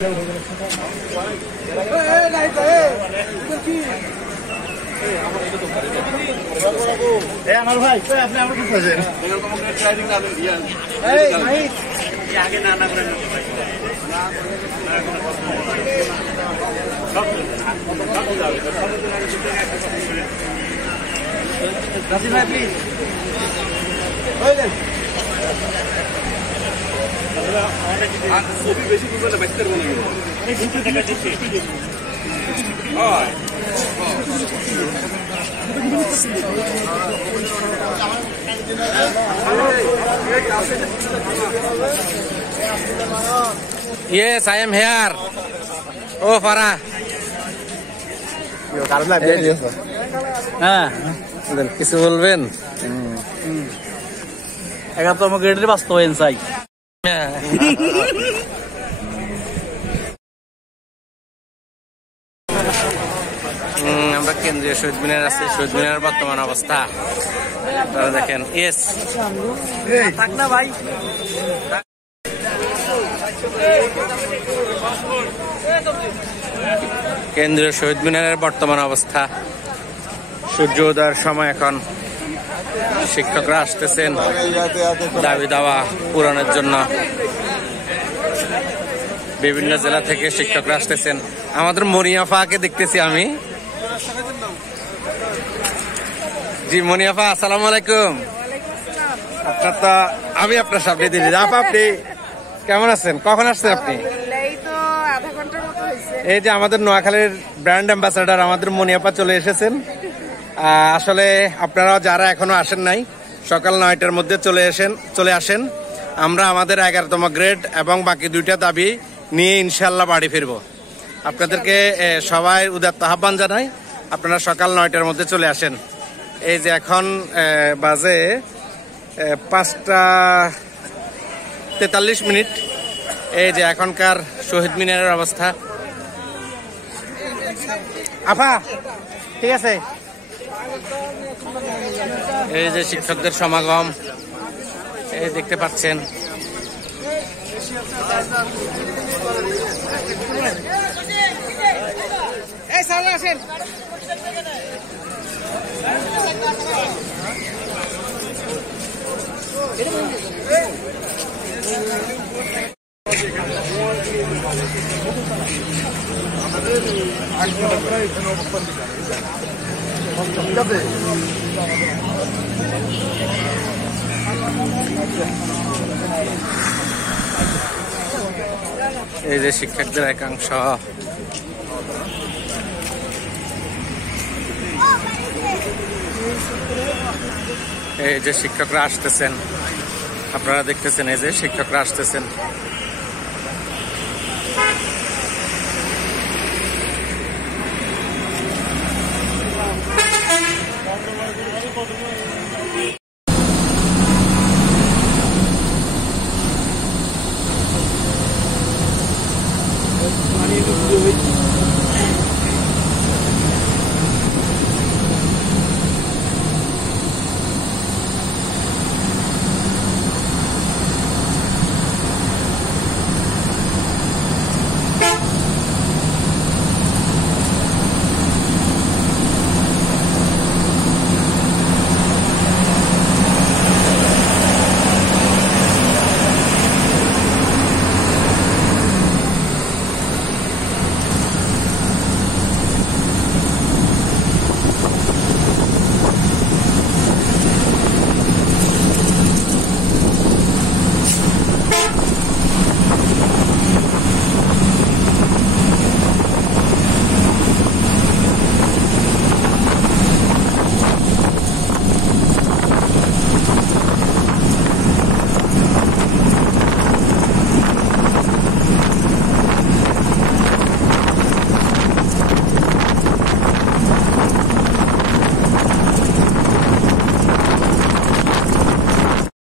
আমার ভাই আপনি আমার কিছু আছেন আগে না করেন রাশিদ ভাই প্লিজ ছবি বেশি করবে না বাইস্তার মনে Yes, I am here. Oh, Farah. হ্যাঁ কিছু বলবেন? 11তম গ্রেডের বাস্তবায়ন চাই। আমরা কেন্দ্রীয় শহীদ মিনার আছি, শহীদ মিনারের বর্তমান অবস্থা আপনারা দেখেন। ইয়েস থাক না ভাই। কেন্দ্রীয় শহীদ মিনারের বর্তমান অবস্থা। সূর্য উদয়ের সময় এখন। শিক্ষকরা আসতেছেন দাবি দাওয়া পূরণের জন্য। বিভিন্ন জেলা থেকে শিক্ষকরা আসতেছেন। আমাদের মনিয়াফাকে দেখতেছি আমি। জি মনিয়াফা, আসসালামু আলাইকুম। আপনার তো আমি আপনার সামনে দিদি। আপনি কেমন আছেন? কখন আসছেন আপনি? এই যে আমাদের নোয়াখালীর ব্র্যান্ড অ্যাম্বাসাডার আমাদের মনিয়াফা চলে এসেছেন। আসলে আপনারা যারা এখনো আসেন নাই সকাল 9টার মধ্যে চলে আসেন। আমরা আমাদের 11তম গ্রেড এবং বাকি 2টা দাবি নিয়ে ইনশাল্লাহ বাড়ি ফিরবো। আপনাদেরকে সবাই উদাত্ত আহ্বান জানাই, আপনারা সকাল 9টার মধ্যে চলে আসেন। এই যে এখন বাজে 5টা 43 মিনিট। এই যে এখনকার শহীদ মিনারের অবস্থা। আফা ঠিক আছে। এই যে শিক্ষকদের সমাগম এই দেখতে পাচ্ছেন। এই যে শিক্ষকদের একাংশ। এই যে শিক্ষকরা আসতেছেন, আপনারা দেখতেছেন। এই যে শিক্ষকরা আসতেছেন। আমি